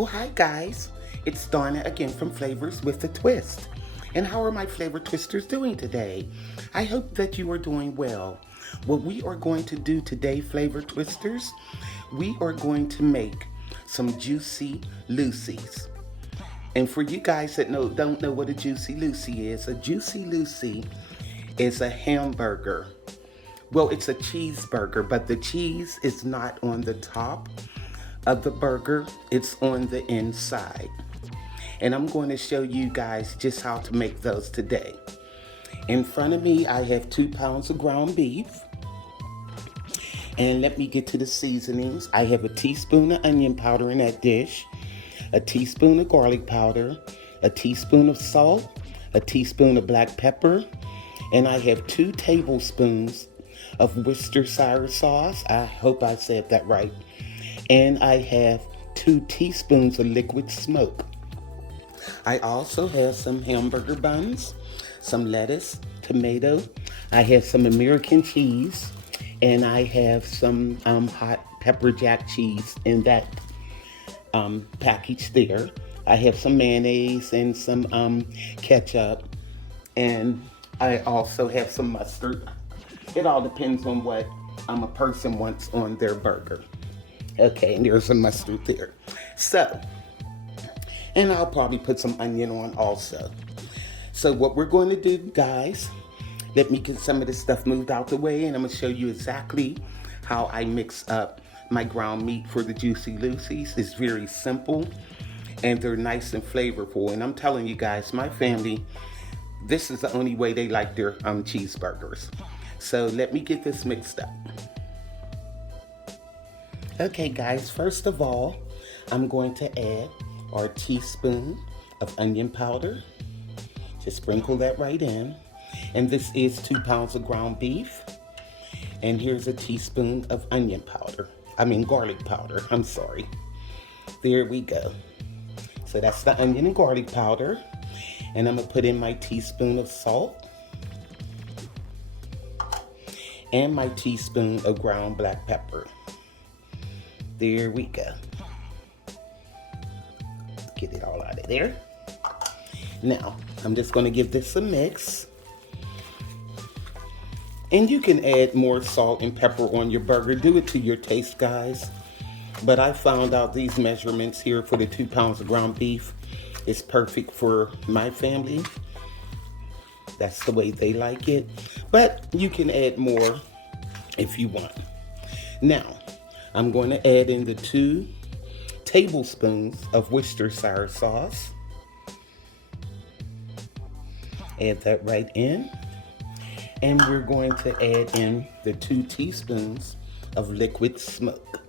Well, hi guys. It's Donna again from Flavors with a Twist. And how are my flavor twisters doing today? I hope that you are doing well. What we are going to do today, flavor twisters, we are going to make some juicy Lucy's. And for you guys that don't know what a juicy Lucy is, a juicy Lucy is a hamburger. Well, it's a cheeseburger, but the cheese is not on the top of the burger, it's on the inside. And I'm going to show you guys just how to make those today. In front of me, I have 2 pounds of ground beef. And let me get to the seasonings. I have a teaspoon of onion powder in that dish, a teaspoon of garlic powder, a teaspoon of salt, a teaspoon of black pepper, and I have 2 tablespoons of Worcestershire sauce. I hope I said that right. And I have 2 teaspoons of liquid smoke. I also have some hamburger buns, some lettuce, tomato. I have some American cheese, and I have some hot pepper jack cheese in that package there. I have some mayonnaise and some ketchup, and I also have some mustard. It all depends on what a person wants on their burger. Okay, and there's some mustard there. So, and I'll probably put some onion on also. So what we're going to do, guys, let me get some of this stuff moved out the way, and I'm going to show you exactly how I mix up my ground meat for the Juicy Lucy's. It's very simple, and they're nice and flavorful. And I'm telling you guys, my family, this is the only way they like their cheeseburgers. So let me get this mixed up. Okay, guys, first of all, I'm going to add our teaspoon of onion powder. Just sprinkle that right in. And this is 2 pounds of ground beef. And here's a teaspoon of garlic powder, I'm sorry. There we go. So that's the onion and garlic powder. And I'm gonna put in my teaspoon of salt and my teaspoon of ground black pepper. There we go. Get it all out of there. Now, I'm just gonna give this a mix. And you can add more salt and pepper on your burger. Do it to your taste, guys. But I found out these measurements here for the 2 pounds of ground beef is perfect for my family. That's the way they like it. But you can add more if you want. Now, I'm going to add in the 2 tablespoons of Worcestershire sauce. Add that right in. And we're going to add in the 2 teaspoons of liquid smoke.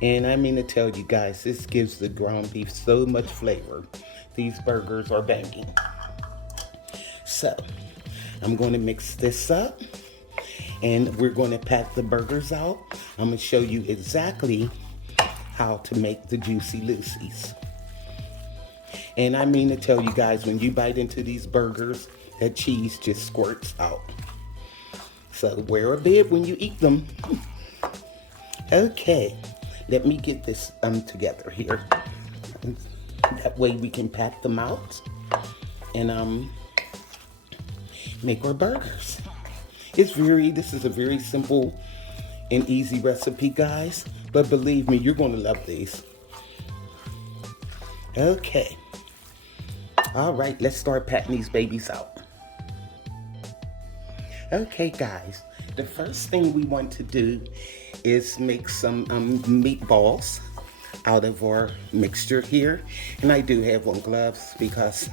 And I mean to tell you guys, this gives the ground beef so much flavor. These burgers are banging. So, I'm going to mix this up. And we're going to pack the burgers out. I'm going to show you exactly how to make the Juicy Lucy's. And I mean to tell you guys, when you bite into these burgers, that cheese just squirts out. So wear a bib when you eat them. Okay, let me get this together here. That way we can pack them out and make our burgers. This is a very simple and easy recipe, guys. But believe me, you're going to love these. Okay. All right, let's start packing these babies out. Okay, guys. The first thing we want to do is make some meatballs out of our mixture here. And I do have on gloves because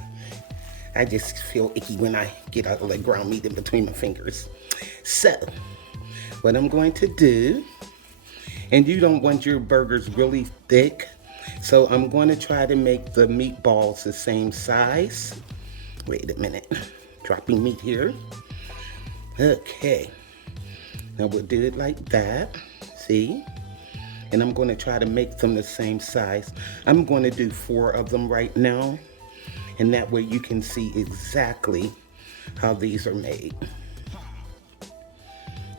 I just feel icky when I get all the ground meat in between my fingers. So, what I'm going to do, and you don't want your burgers really thick, so I'm going to try to make the meatballs the same size. Wait a minute, dropping meat here. Okay, now we'll do it like that, see? And I'm going to try to make them the same size. I'm going to do 4 of them right now, and that way you can see exactly how these are made.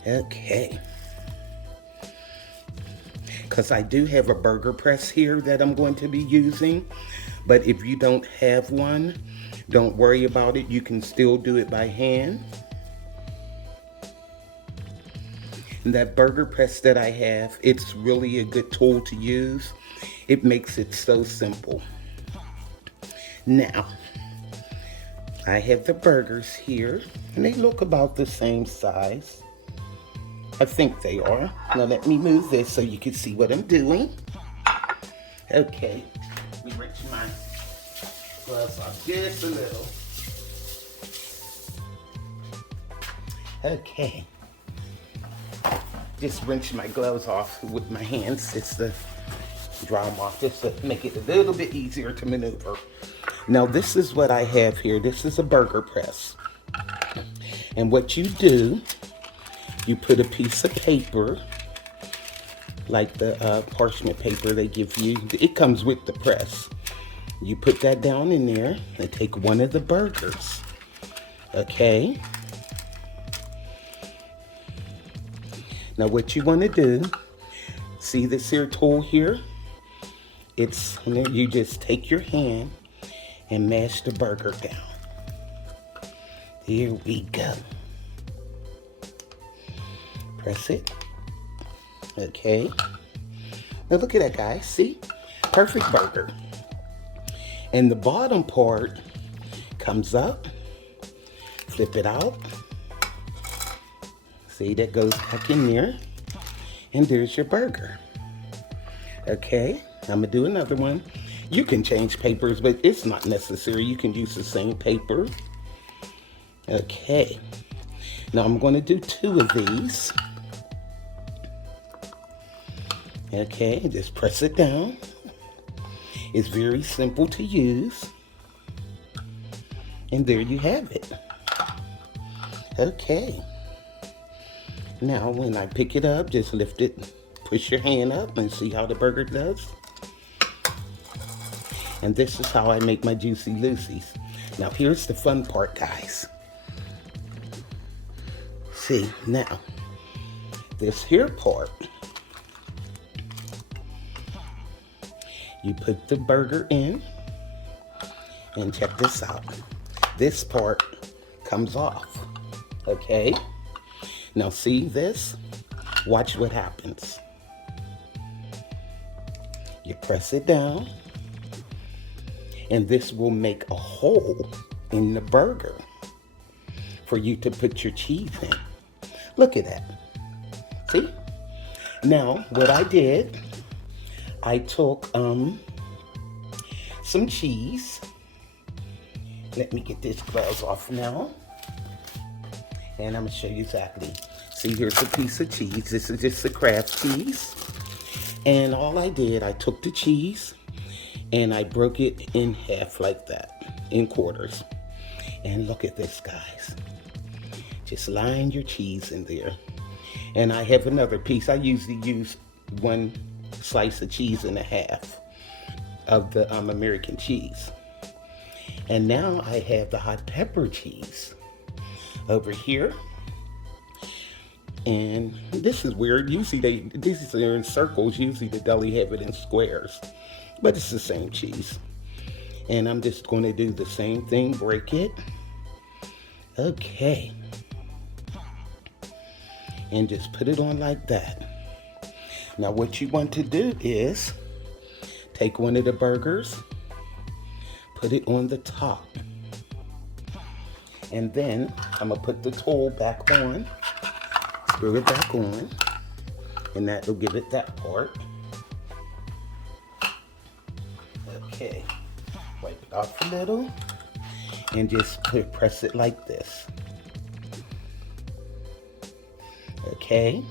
Okay. because I do have a burger press here that I'm going to be using. But if you don't have one, don't worry about it. You can still do it by hand. And that burger press that I have, it's really a good tool to use. It makes it so simple. Now, I have the burgers here, and they look about the same size. I think they are. Now let me move this so you can see what I'm doing. Okay, let me rinse my gloves off just a little. Okay. Just rinse my gloves off with my hands just to dry them off, just to make it a little bit easier to maneuver. Now this is what I have here. This is a burger press. And what you do, you put a piece of paper, like the parchment paper they give you. It comes with the press. You put that down in there and take one of the burgers. Okay? Now what you want to do, see this here tool here? It's, you just take your hand and mash the burger down. Here we go. Press it. Okay. Now look at that, guys. See? Perfect burger. And the bottom part comes up. Flip it out. See, that goes back in there. And there's your burger. Okay, I'm gonna do another one. You can change papers, but it's not necessary. You can use the same paper. Okay, now I'm gonna do 2 of these. Okay, just press it down. It's very simple to use. And there you have it. Okay. Now, when I pick it up, just lift it, push your hand up and see how the burger does. And this is how I make my Juicy Lucy's. Now, here's the fun part, guys. See, now, this here part, you put the burger in, and check this out. This part comes off, okay? Now see this? Watch what happens. You press it down, and this will make a hole in the burger for you to put your cheese in. Look at that. See? Now, what I did, I took some cheese. Let me get this gloves off now. And I'm gonna show you exactly. See, here's a piece of cheese. This is just a Kraft cheese. And all I did, I took the cheese and I broke it in half like that, in quarters. And look at this, guys. Just line your cheese in there. And I have another piece. I usually use 1 slice of cheese and a half of the American cheese. And now I have the hot pepper cheese over here. And this is weird. Usually these are in circles. Usually the deli have it in squares, but it's the same cheese. And I'm just going to do the same thing, break it. Okay. And just put it on like that. Now what you want to do is take one of the burgers, put it on the top. And then I'm gonna put the tool back on, screw it back on, and that will give it that part. Okay, wipe it off a little, and just press it like this. Okay.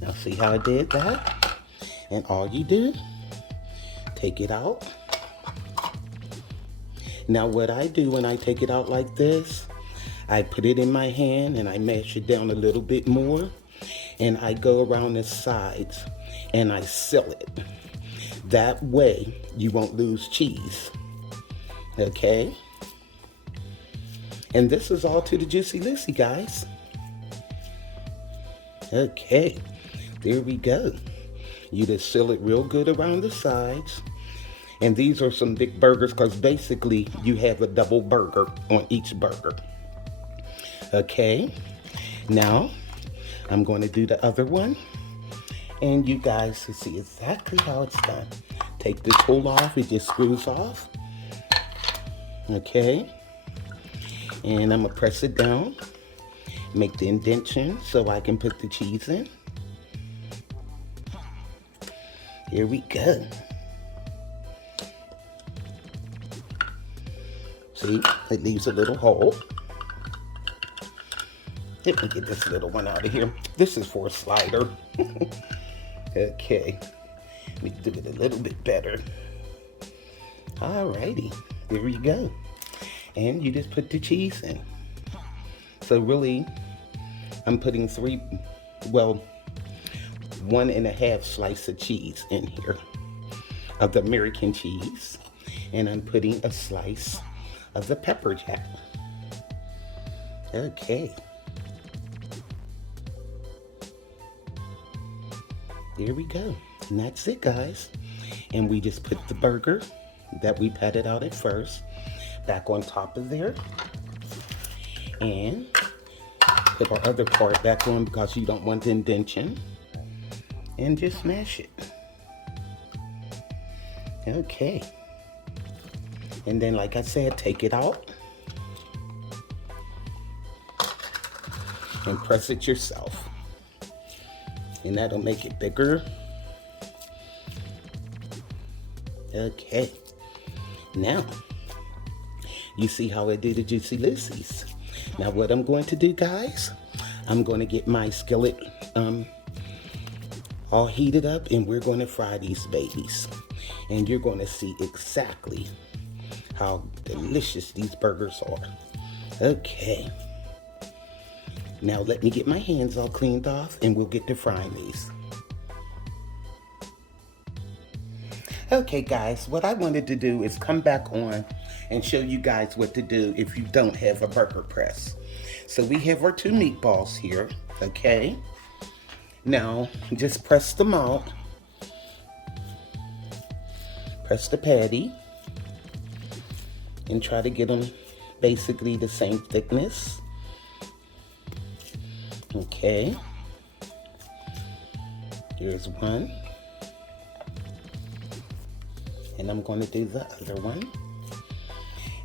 Now see how I did that? And all you do, take it out. Now what I do when I take it out like this, I put it in my hand and I mash it down a little bit more, and I go around the sides and I seal it. That way you won't lose cheese. Okay? And this is all to the Juicy Lucy, guys. Okay. There we go. You just seal it real good around the sides. And these are some big burgers because basically you have a double burger on each burger. Okay, now I'm going to do the other one. And you guys will see exactly how it's done. Take this hole off, it just screws off. Okay, and I'm gonna press it down, make the indentation so I can put the cheese in. Here we go. See, it leaves a little hole. Let me get this little one out of here. This is for a slider. Okay, let me do it a little bit better. Alrighty, there you go. And you just put the cheese in. So really, I'm putting 1.5 slice of cheese in here of the American cheese. And I'm putting a slice of the pepper jack. Okay. There we go. And that's it, guys. And we just put the burger that we patted out at first back on top of there. And put our other part back on because you don't want the indentation. And just smash it. Okay. And then, like I said, take it out. And press it yourself. And that'll make it bigger. Okay. Now, you see how I do the Juicy Lucy's. Now what I'm going to do, guys, I'm going to get my skillet all heated up and we're going to fry these babies. And you're going to see exactly how delicious these burgers are. Okay. Now let me get my hands all cleaned off and we'll get to frying these. Okay guys, what I wanted to do is come back on and show you guys what to do if you don't have a burger press. So we have our 2 meatballs here, okay? Now just press them out. Press the patty and try to get them basically the same thickness. Okay, here's one, and I'm going to do the other one.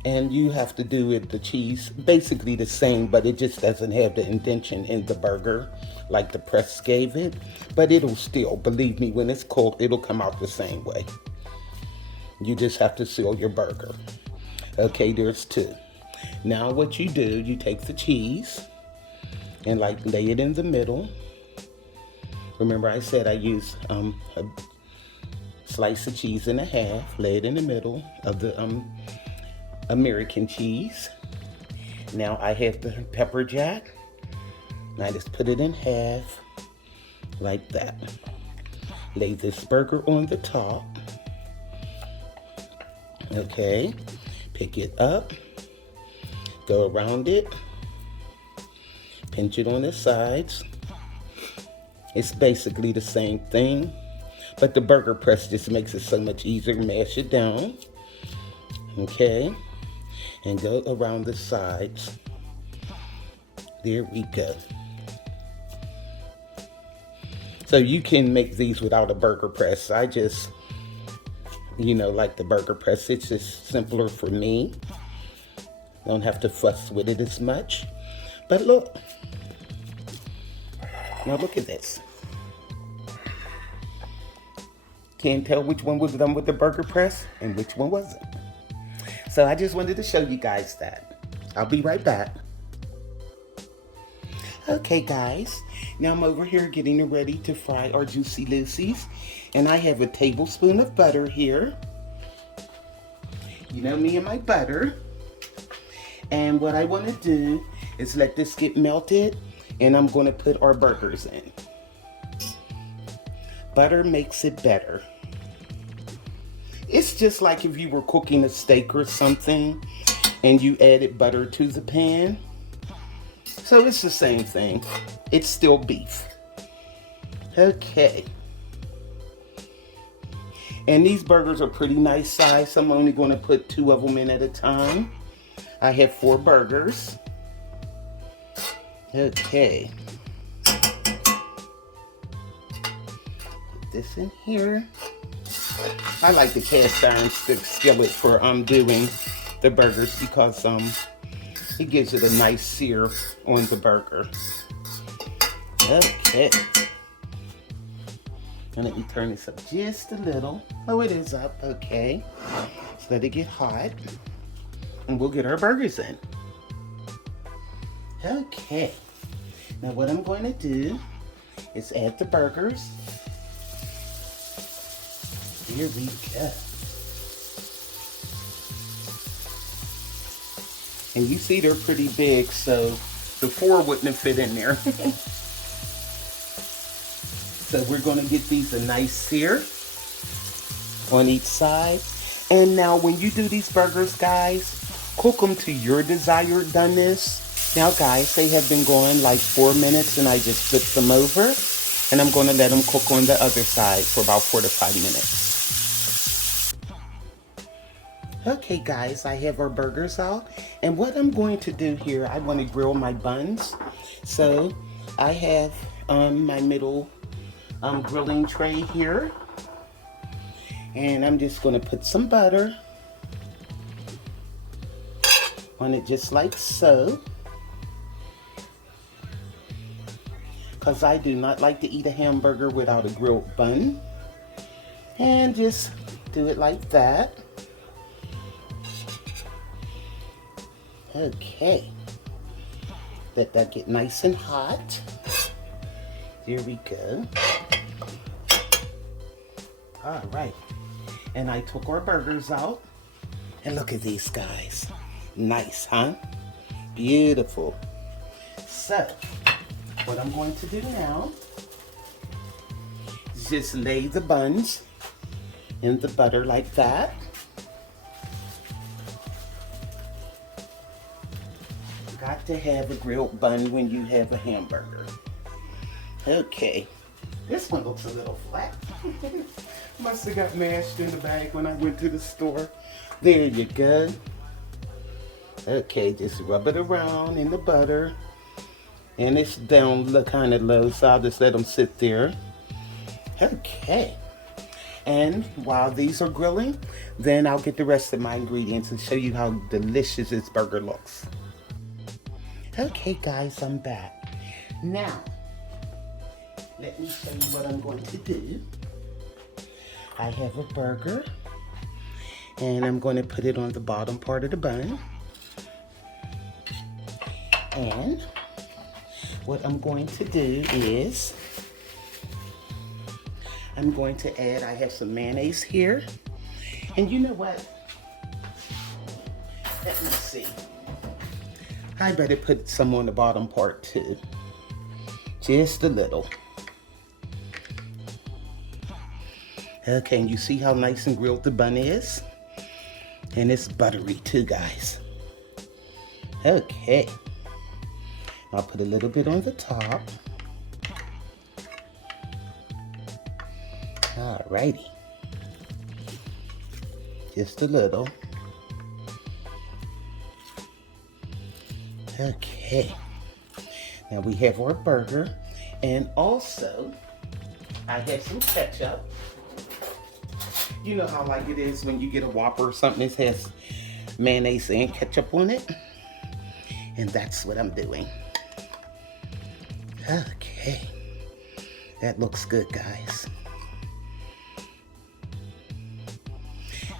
And you have to do it, the cheese, basically the same, but it just doesn't have the indentation in the burger like the press gave it. But it'll still, believe me, when it's cooked, it'll come out the same way. You just have to seal your burger. Okay, there's 2. Now what you do, you take the cheese and like lay it in the middle. Remember I said I used a slice of cheese and a half, lay it in the middle of the American cheese. Now I have the pepper jack, and I just put it in half like that. Lay this burger on the top. Okay, pick it up, go around it, pinch it on the sides. It's basically the same thing, but the burger press just makes it so much easier. Mash it down, okay, and go around the sides. There we go. So you can make these without a burger press. I just, like the burger press. It's just simpler for me. Don't have to fuss with it as much. But look. Now look at this. Can't tell which one was done with the burger press and which one wasn't. So I just wanted to show you guys that. I'll be right back. Okay guys, now I'm over here getting ready to fry our Juicy Lucy's. And I have a tablespoon of butter here. You know me and my butter. And what I want to do is let this get melted. And I'm going to put our burgers in. Butter makes it better. It's just like if you were cooking a steak or something and you added butter to the pan. So it's the same thing. It's still beef. Okay. And these burgers are pretty nice size. I'm only going to put 2 of them in at a time. I have 4 burgers. Okay. Put this in here. I like the cast iron skillet for doing the burgers because it gives it a nice sear on the burger. Okay. And let me turn this up just a little. Oh, it is up. Okay. So let it get hot. And we'll get our burgers in. Okay. Now what I'm going to do is add the burgers. Here we go. And you see they're pretty big, so the 4 wouldn't have fit in there. So we're going to get these a nice sear on each side. And now when you do these burgers, guys, cook them to your desired doneness. Now guys, they have been going like 4 minutes and I just flipped them over. And I'm going to let them cook on the other side for about 4 to 5 minutes. Okay guys, I have our burgers out. And what I'm going to do here, I want to grill my buns. So I have my middle grilling tray here. And I'm just going to put some butter on it just like so. Because I do not like to eat a hamburger without a grilled bun. And just do it like that. Okay. Let that get nice and hot. Here we go. All right. And I took our burgers out. And look at these guys. Nice, huh? Beautiful. So, what I'm going to do now is just lay the buns in the butter like that. Got to have a grilled bun when you have a hamburger. Okay. This one looks a little flat. Must have got mashed in the bag when I went to the store. There you go. Okay, just rub it around in the butter. And it's down kind of low, so I'll just let them sit there. Okay. And while these are grilling, then I'll get the rest of my ingredients and show you how delicious this burger looks. Okay guys, I'm back. Now, let me show you what I'm going to do. I have a burger, and I'm going to put it on the bottom part of the bun. And what I'm going to do is, I'm going to add, I have some mayonnaise here. And you know what? Let me see. I better put some on the bottom part too. Just a little. Okay, and you see how nice and grilled the bun is? And it's buttery too, guys. Okay. I'll put a little bit on the top. Alrighty. Just a little. Okay. Now we have our burger. And also, I have some ketchup. You know how like it is when you get a Whopper or something that has mayonnaise and ketchup on it? And that's what I'm doing. Okay. That looks good, guys.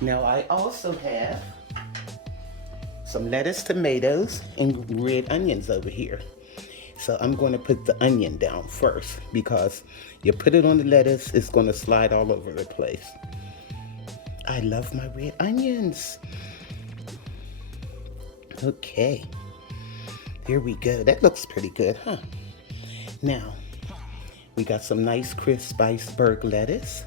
Now I also have some lettuce, tomatoes, and red onions over here. So I'm going to put the onion down first because you put it on the lettuce, it's going to slide all over the place. I love my red onions. Okay. Here we go. That looks pretty good, huh? Now, we got some nice crisp iceberg lettuce.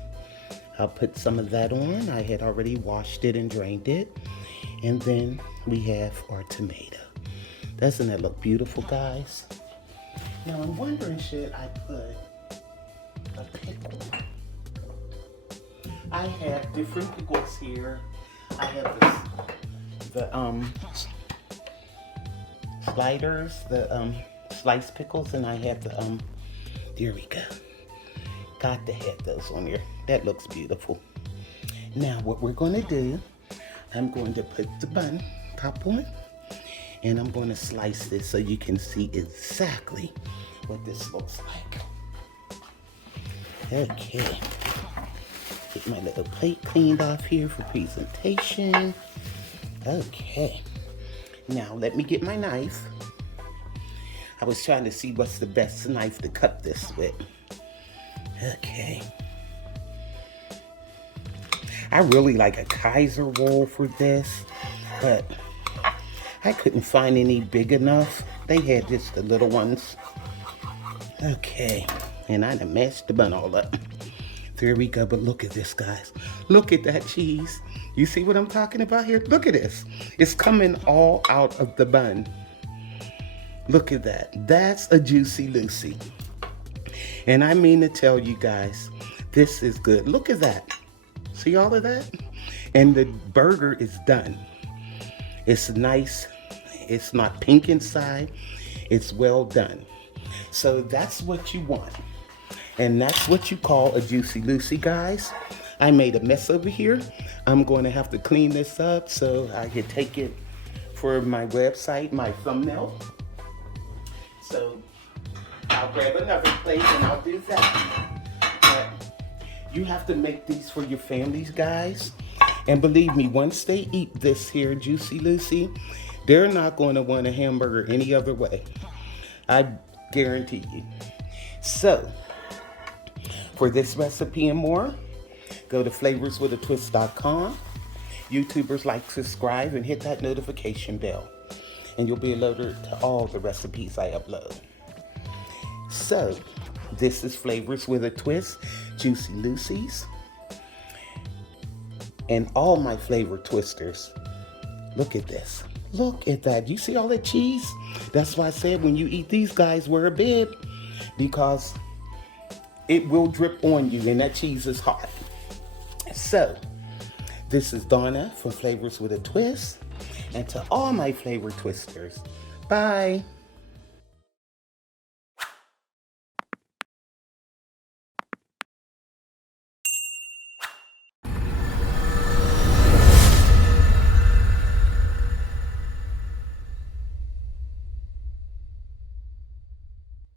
I'll put some of that on. I had already washed it and drained it. And then we have our tomato. Doesn't that look beautiful, guys? Now I'm wondering, should I put a pickle. I have different pickles here. I have the sliders, the sliced pickles, and I have the there we go. Got to have those on here. That looks beautiful. Now what we're going to do, I'm going to put the bun top on, and I'm going to slice this so you can see exactly what this looks like. Okay. Get my little plate cleaned off here for presentation. Okay. Now let me get my knife. I was trying to see what's the best knife to cut this with. Okay. I really like a Kaiser roll for this, but I couldn't find any big enough. They had just the little ones. Okay. And I done mashed the bun all up. There we go, but look at this, guys. Look at that cheese. You see what I'm talking about here? Look at this. It's coming all out of the bun. Look at that. That's a Juicy Lucy. And I mean to tell you guys, this is good. Look at that. See all of that? And the burger is done. It's nice. It's not pink inside. It's well done. So that's what you want. And that's what you call a Juicy Lucy, guys. I made a mess over here. I'm going to have to clean this up so I can take it for my website, my thumbnail. So I'll grab another plate and I'll do that. But you have to make these for your families, guys. And believe me, once they eat this here Juicy Lucy, they're not going to want a hamburger any other way. I guarantee you. So, for this recipe and more, go to flavorswithatwist.com. YouTubers like, subscribe, and hit that notification bell. And you'll be alerted to all the recipes I upload. So, this is Flavors with a Twist, Juicy Lucy's. And all my flavor twisters. Look at this. Look at that. You see all that cheese? That's why I said when you eat these guys, wear a bib. Because it will drip on you and that cheese is hot. So, this is Donna for Flavors with a Twist. And to all my flavor twisters, bye.